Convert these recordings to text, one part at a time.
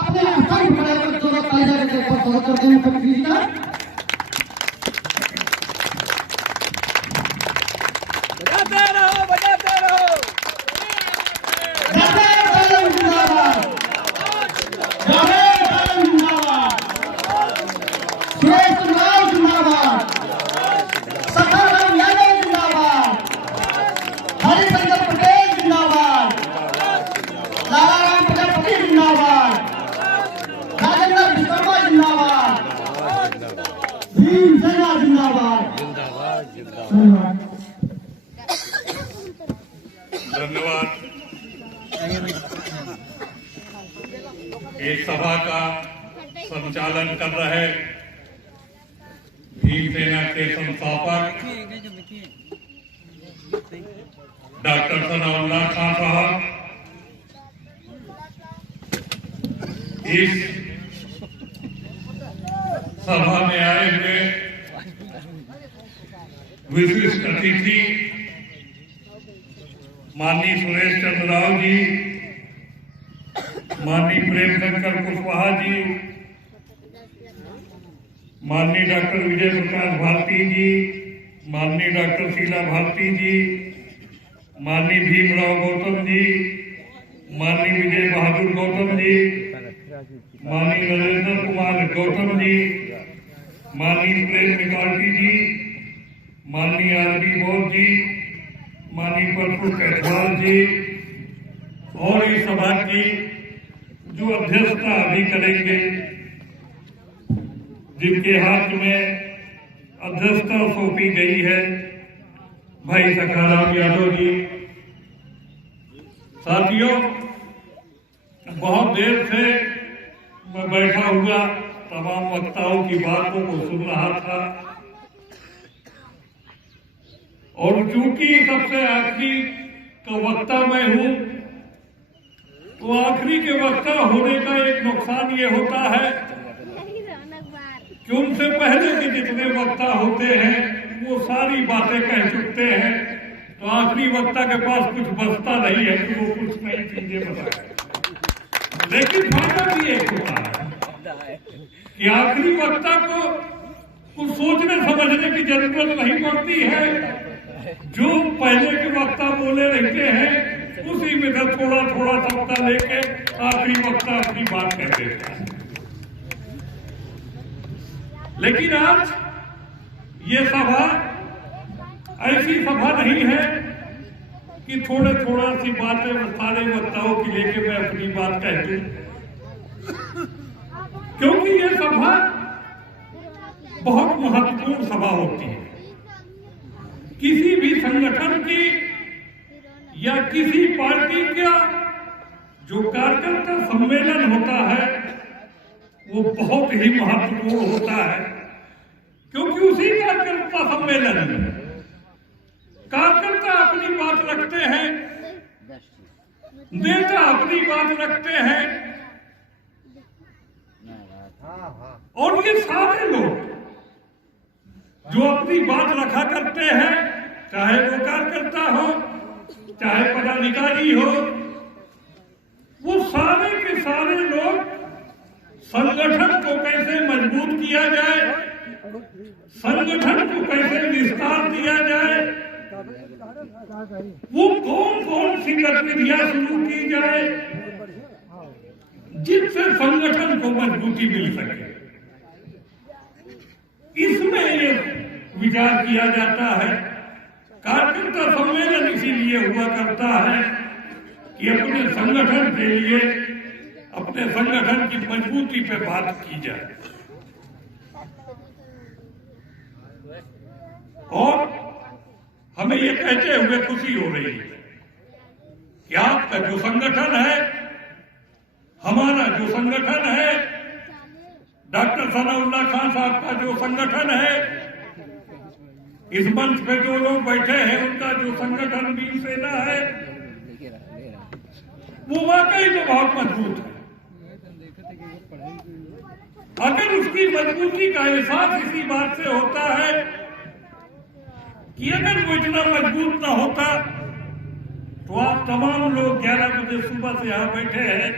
अपने स्थान खड़े कर जो लोग ताली बजा के स्वागत करते हैं पृथ्वी जी का। बजाते रहो, बजाते रहो। धन्यवाद। इस सभा का संचालन कर रहे भीमसेना के संस्थापक डॉक्टर सनाउल्लाह खान साहब, इस सभा में आए हुए विशिष्ट अतिथि माननीय सुरेश चंद्र राव जी, माननीय प्रेम शंकर कुशवाहा जी, माननीय डॉक्टर विजय प्रकाश भारती जी, माननीय डॉक्टर शीला भारती जी, माननीय भीमराव गौतम जी, माननीय विजय बहादुर गौतम जी, माननीय नरेंद्र कुमार गौतम जी, माननीय प्रेम निकाल्टी जी, माननीय आरबी बोस जी, माननीय प्रफुल्ल कैथवाल जी और इस सभा की जो अध्यक्षता अभी करेंगे, जिनके हाथ में अध्यक्षता सौंपी गई है, भाई सखाराम यादव जी। साथियों, बहुत देर से मैं बैठा हुआ तमाम वक्ताओं की बातों को सुन रहा था और चूंकि सबसे आखिरी का वक्ता मैं हूं, तो आखिरी के वक्ता होने का एक नुकसान ये होता है कि उनसे पहले के जितने वक्ता होते हैं वो सारी बातें कह चुकते हैं, तो आखिरी वक्ता के पास कुछ बचता नहीं है कि वो कुछ नई चीजें बताए। लेकिन फायदा भी एक होता है कि आखिरी वक्ता को कुछ सोचने समझने की जरूरत नहीं पड़ती है। जो पहले के वक्ता बोले रहते हैं उसी में से थोड़ा थोड़ा सत्ता लेके आखिरी वक्ता अपनी बात कह देता है। लेकिन आज ये सभा ऐसी सभा नहीं है कि थोड़े थोड़ा सी बातें सारे वक्ताओं की लेके मैं अपनी बात कह दूं, क्योंकि ये सभा बहुत महत्वपूर्ण सभा होती है। किसी भी संगठन की या किसी पार्टी का जो कार्यकर्ता सम्मेलन होता है वो बहुत ही महत्वपूर्ण होता है, क्योंकि उसी कार्यकर्ता सम्मेलन में कार्यकर्ता अपनी बात रखते हैं, नेता अपनी बात रखते हैं और ये सारे लोग जो अपनी बात रखा करते हैं, चाहे वो कार्यकर्ता हो चाहे पदाधिकारी हो, वो सारे के सारे लोग संगठन को कैसे मजबूत किया जाए, संगठन को कैसे विस्तार दिया जाए, वो कौन कौन सी गतिविधियां शुरू की जाए जिससे संगठन को मजबूती मिल सके, इसमें ये विचार किया जाता है। कार्यकर्ता सम्मेलन इसीलिए हुआ करता है कि अपने संगठन के लिए, अपने संगठन की मजबूती पे बात की जाए। और हमें ये कहते हुए खुशी हो रही है कि आपका जो संगठन है, हमारा जो संगठन है, डॉक्टर सनाउल्लाह खान साहब का जो संगठन है, इस मंच पे जो लोग बैठे हैं उनका जो संगठन भीमसेना है, वो वाकई में बहुत मजबूत है। अगर उसकी मजबूती का एहसास इसी बात से होता है कि अगर वो इतना मजबूत ना होता तो आप तमाम लोग 11 बजे सुबह से यहाँ बैठे हैं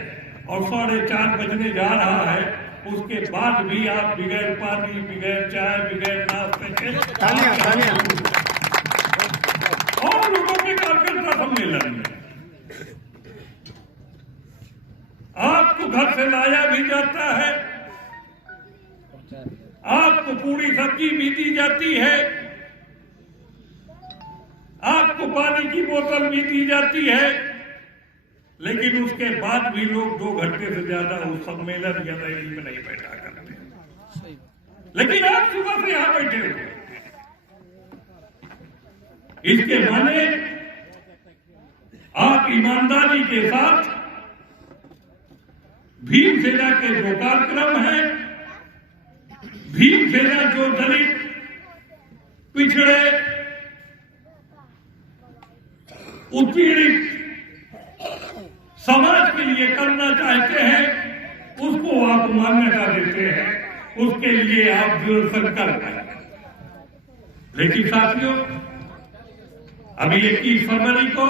और 4:30 बजने जा रहा है, उसके बाद भी आप बगैर पानी, बगैर चाय, बगैर नाश्ते के और लोगों के कार्यकर्ता सम्मेलन में आपको घर से लाया भी जाता है, आपको पूरी सब्जी भी दी जाती है, आपको पानी की बोतल भी दी जाती है, लेकिन उसके बाद भी लोग 2 घंटे से ज्यादा उस सम्मेलन या रैली में नहीं बैठा करते। लेकिन आप सुबह से यहां बैठे हुए, इसके माने आप ईमानदारी के साथ भीम सेना के जो कार्यक्रम है, भीम सेना जो दलित, पिछड़े, उत्पीड़ित समाज के लिए करना चाहते हैं, उसको आप मान्यता देते हैं, उसके लिए आप दृढ़ संकल्प हैं। लेकिन साथियों, अभी 21 फरवरी को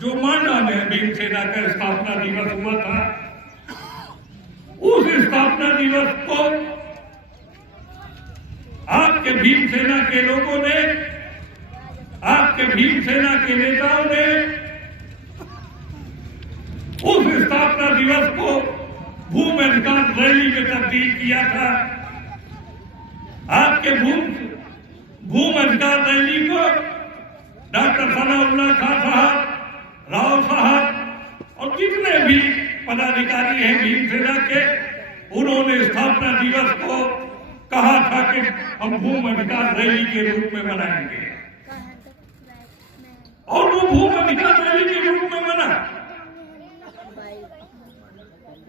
जो मांडा में भीम सेना का स्थापना दिवस हुआ था, उस स्थापना दिवस को आपके भीम सेना के लोगों ने, आपके भीम सेना के नेताओं ने उस स्थापना दिवस को भूमि अधिकार रैली में तब्दील किया था। आपके भूमि अधिकार रैली को डॉक्टर सनाउल्लाह खान साहब, राव साहब और जितने भी पदाधिकारी हैं भीम सेना के, उन्होंने स्थापना दिवस को कहा था कि हम भूमि अधिकार रैली के रूप में मनाएंगे, और वो भूमि अधिकार रैली के रूप में मना।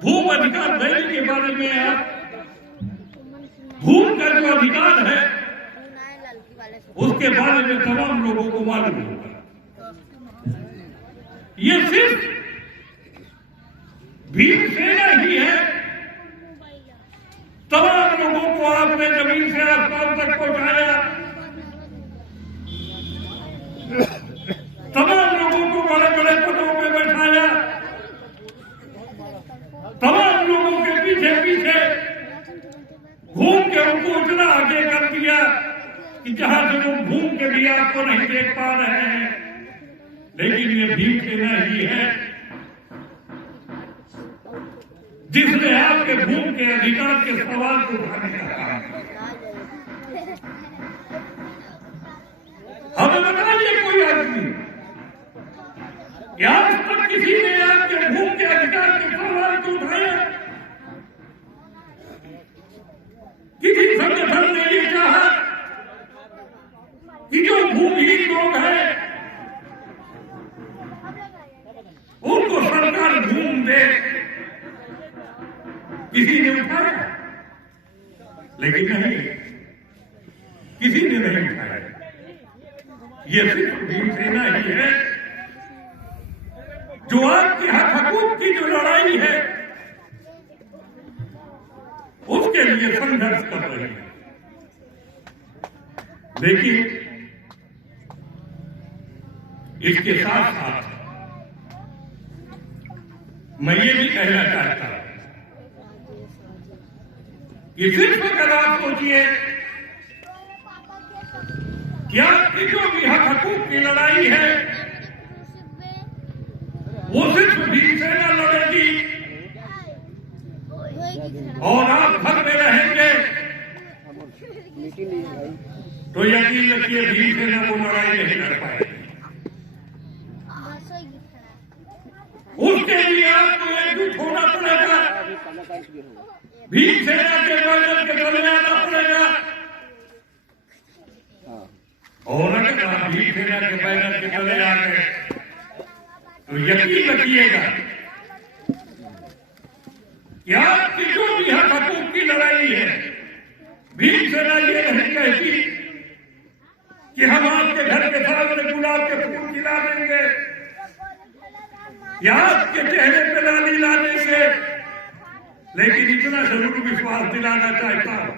भूमि अधिकार रैली के बारे में आप, भूमि का जो अधिकार है उसके बारे में तमाम लोगों को मालूम होगा। ये सिर्फ भीम सेना ही है, तमाम लोगों को आपने जमीन से आसमान तक पहुंचाया, तमाम लोगों को बड़े बड़े पदों पे बैठाया, तमाम लोगों के पीछे पीछे घूम के उनको इतना आगे कर दिया कि जहां से लोग घूम के भी आपको नहीं देख पा रहे हैं। लेकिन ये भीम सेना ही है जिसने आपके भूमि के अधिकार के सवाल को उठाने का काम किया। हमें बताइए कोई आदमी क्या आज तक किसी ने आपके भूमि के अधिकार के सवाल को उठाया? किसी संगठन ने ये कहा कि जो भूमिहीन लोग हैं उनको सरकार भूमि दे? किसी ने उठाया? लेकिन नहीं, किसी ने नहीं उठाया। ये सिर्फ भीम सेना ही है जो आपके हक हकूक की जो लड़ाई है उसके लिए संघर्ष कर रही है। लेकिन इसके साथ साथ मैं ये भी कहना चाहता हूं कि सिर्फ अगर आप सोचिए कि आपकी जो भी हक हकूक की लड़ाई है वो सिर्फ भीम सेना लड़ेगी और आप घर में रहेंगे तो यकीन रखिए भीम सेना वो लड़ाई नहीं लड़ पाएगी। उसके लिए आपको एकजुट होना पड़ेगा, भीम सेना के बैनर के तले आना पड़ेगा। और अगर आप भीम सेना के बैनर के तले आ गए तो यकीन रखिएगा कि आपकी जो भी हक हकूक की लड़ाई है, भीम सेना ये नहीं कहती कि हम आपके घर के सामने गुलाब के फूल खिला देंगे या आपके चेहरे पे लाली ला देंगे। लेकिन इतना जरूर विश्वास दिलाना चाहता हूं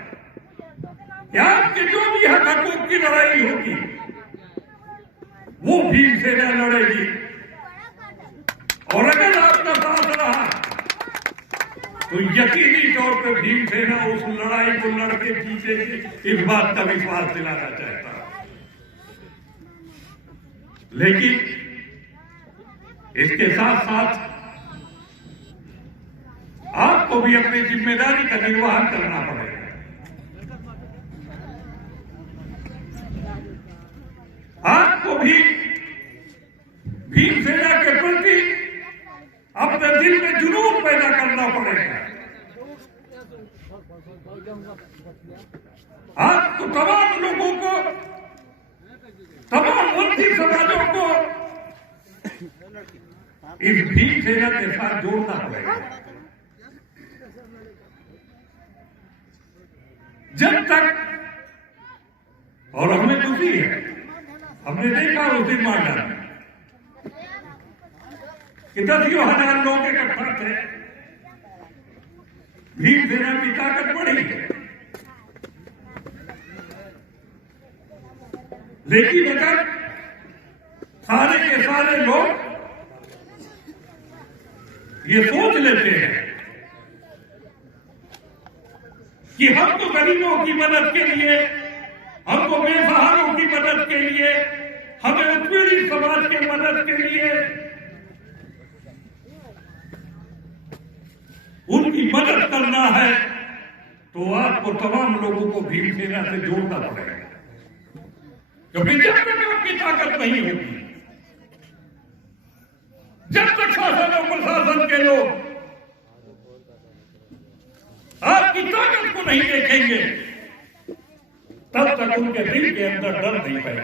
कि आपके जो भी हक हकूक की लड़ाई होगी वो भीम सेना लड़ेगी और अगर आपका साथ रहा तो यकीनी तौर पर भीमसेना उस लड़ाई को लड़के जीतेगी, इस बात का विश्वास दिलाना चाहता हूं। लेकिन इसके साथ साथ आपको भी अपनी जिम्मेदारी का निर्वहन करना पड़ेगा। आपको भी भीमसेना के प्रति अपने दिल में जुनून पैदा करना पड़ेगा। आपको तमाम लोगों को, तमाम मंत्री समाजों को इस भीमसेना के साथ जोड़ना पड़ेगा। जब तक, और हमें खुशी है, हमने देखा उस दिन मार्डर में कि 10,000 लोग इकट्ठा थे। भीमसेना की ताकत बढ़ी है, लेकिन अगर सारे के सारे लोग ये सोच लेते हैं कि हमको गरीबों की मदद के लिए, हमको बेसहारों की मदद के लिए, हमें उत्पीड़ित समाज की मदद के लिए उनकी मदद करना है, तो आपको तमाम लोगों को भीमसेना से जोड़ना पड़ेगा। क्योंकि जब तक आपकी ताकत नहीं होगी, जब तक शासन और प्रशासन के लोग आपकी ताकत को नहीं देखेंगे, तब तक उनके दिल के अंदर डर नहीं पैदा।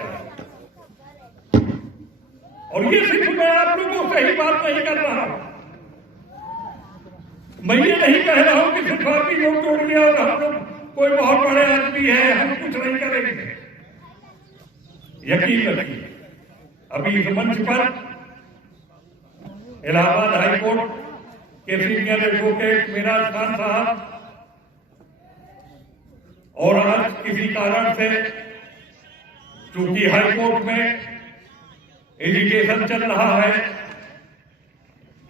और ये सिर्फ मैं आप लोगों से ही बात नहीं कर रहा हूं, मैं ये नहीं कह रहा हूं कि सिर्फ आप ही लोग जोड़ लिया और हम लोग कोई बहुत बड़े आदमी है, हम कुछ नहीं करेंगे। यकीन रखिए, अभी इस मंच पर इलाहाबाद हाईकोर्ट के सीनियर एडवोकेट मिराज खान साहब, और आज किसी कारण से चूंकि हाईकोर्ट में एजुकेशन चल रहा है,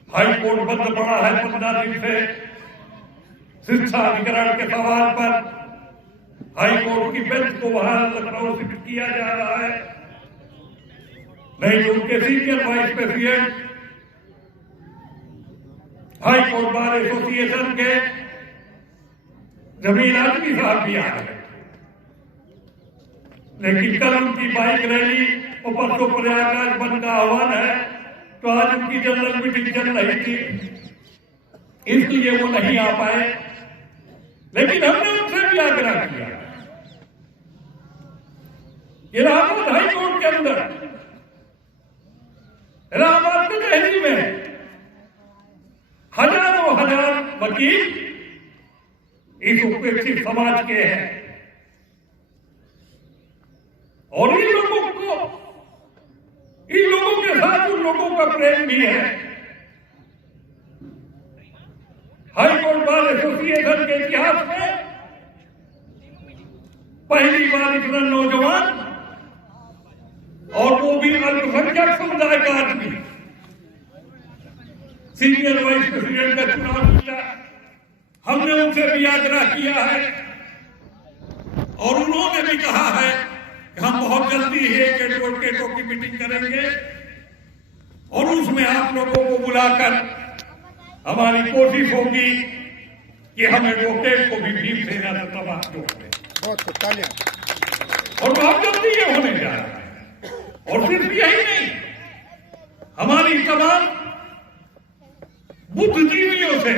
हाईकोर्ट बंद पड़ा है 15 दिन से, शिक्षा अधिकरण के सवाल पर हाईकोर्ट की बेंच को वहां लखनऊ शिफ्ट किया जा रहा है। नहीं तो उनके senior vice president high court bar association के जमीन आदमी साहब भी आ रहे, लेकिन कल उनकी बाइक रैली और परसों प्रयागराज बंद का आह्वान है, तो आज उनकी जनरल मीटिंग चल रही थी, इसलिए वो नहीं आ पाए। लेकिन हमने उनसे भी आग्रह किया, इलाहाबाद हाईकोर्ट के अंदर, इलाहाबाद के दहली में हजारों हजार वकील इस उपेक्षित समाज के हैं, और इन लोगों के साथ उन लोगों का प्रेम भी है। हाईकोर्ट बार एसोसिएशन के इतिहास में पहली बार इतना नौजवान, और वो भी अल्पसंख्यक समुदाय का आदमी, सीनियर वाइस प्रेसिडेंट का चुनाव किया। हमने उनसे भी आग्रह किया है, और उन्होंने भी कहा है कि हम बहुत जल्दी ही एक एडवोकेटों की मीटिंग करेंगे, और उसमें आप लोगों को बुलाकर हमारी कोशिश होगी कि हम एडवोकेट को भी भीमसेना से तबाह जोड़ दें। और बहुत जल्दी ये होने जा रहा है। और सिर्फ यही नहीं, हमारी तमाम बुद्धिजीवियों से,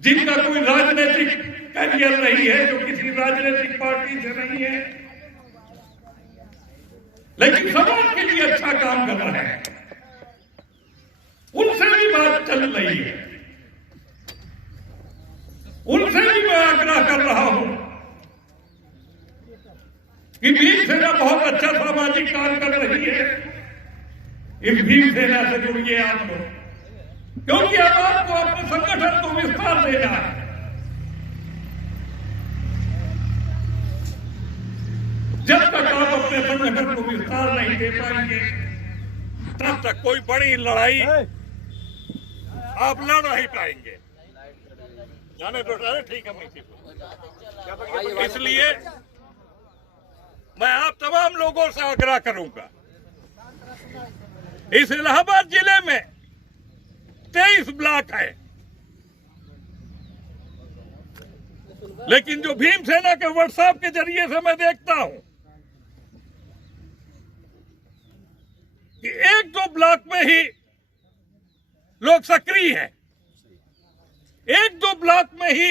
जिनका कोई राजनीतिक कैरियर नहीं है, जो किसी राजनीतिक पार्टी से नहीं है, लेकिन समाज के लिए अच्छा काम कर रहे हैं, उनसे भी बात चल रही है। उनसे भी मैं आग्रह कर रहा हूं कि भीमसेना बहुत अच्छा सामाजिक काम कर रही है, इस भीमसेना से जुड़िए आप लोग, क्योंकि अब आपको अपने संगठन को विस्तार देना है। जब तक आप अपने संगठन को विस्तार नहीं दे पाएंगे, तब तक कोई बड़ी लड़ाई आप लड़ नहीं पाएंगे। जाने दो, अरे ठीक है, मैं इसलिए मैं आप तमाम लोगों से आग्रह करूंगा, इस इलाहाबाद जिले में 23 ब्लॉक है, लेकिन जो भीमसेना के व्हाट्सएप के जरिए से मैं देखता हूं कि 1-2 ब्लॉक में ही लोग सक्रिय हैं, 1-2 ब्लॉक में ही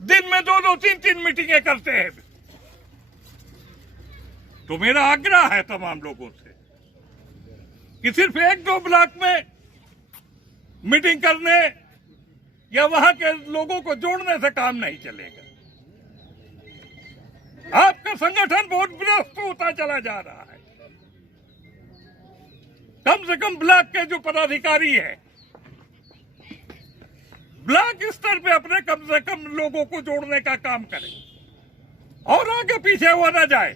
दिन में 2-2, 3-3 मीटिंगें करते हैं। तो मेरा आग्रह है तमाम लोगों से कि सिर्फ 1-2 ब्लॉक में मीटिंग करने या वहां के लोगों को जोड़ने से काम नहीं चलेगा। आपका संगठन बहुत व्यस्त होता चला जा रहा है। कम से कम ब्लॉक के जो पदाधिकारी हैं, ब्लॉक स्तर पे अपने कम से कम लोगों को जोड़ने का काम करें और आगे पीछे हुआ ना जाए।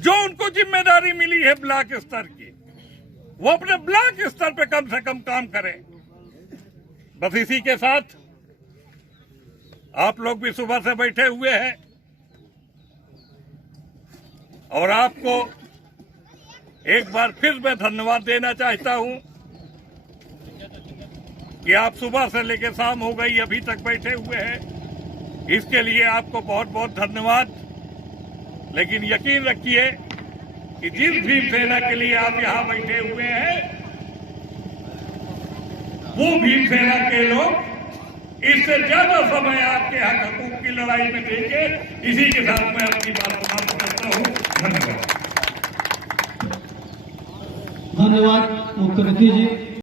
जो उनको जिम्मेदारी मिली है ब्लॉक स्तर की, वो अपने ब्लॉक स्तर पे कम से कम काम करें। बस इसी के साथ आप लोग भी सुबह से बैठे हुए हैं और आपको एक बार फिर मैं धन्यवाद देना चाहता हूं कि आप सुबह से लेकर शाम हो गई अभी तक बैठे हुए हैं। इसके लिए आपको बहुत बहुत धन्यवाद। लेकिन यकीन रखिए कि जिस भीमसेना के लिए आप यहां बैठे हुए हैं, वो भीमसेना के लोग इससे ज्यादा समय आपके हक हकूक की लड़ाई में देंगे। इसी के साथ मैं अपनी बात समाप्त करता हूं। धन्यवाद। धन्यवाद मुख्यमंत्री जी।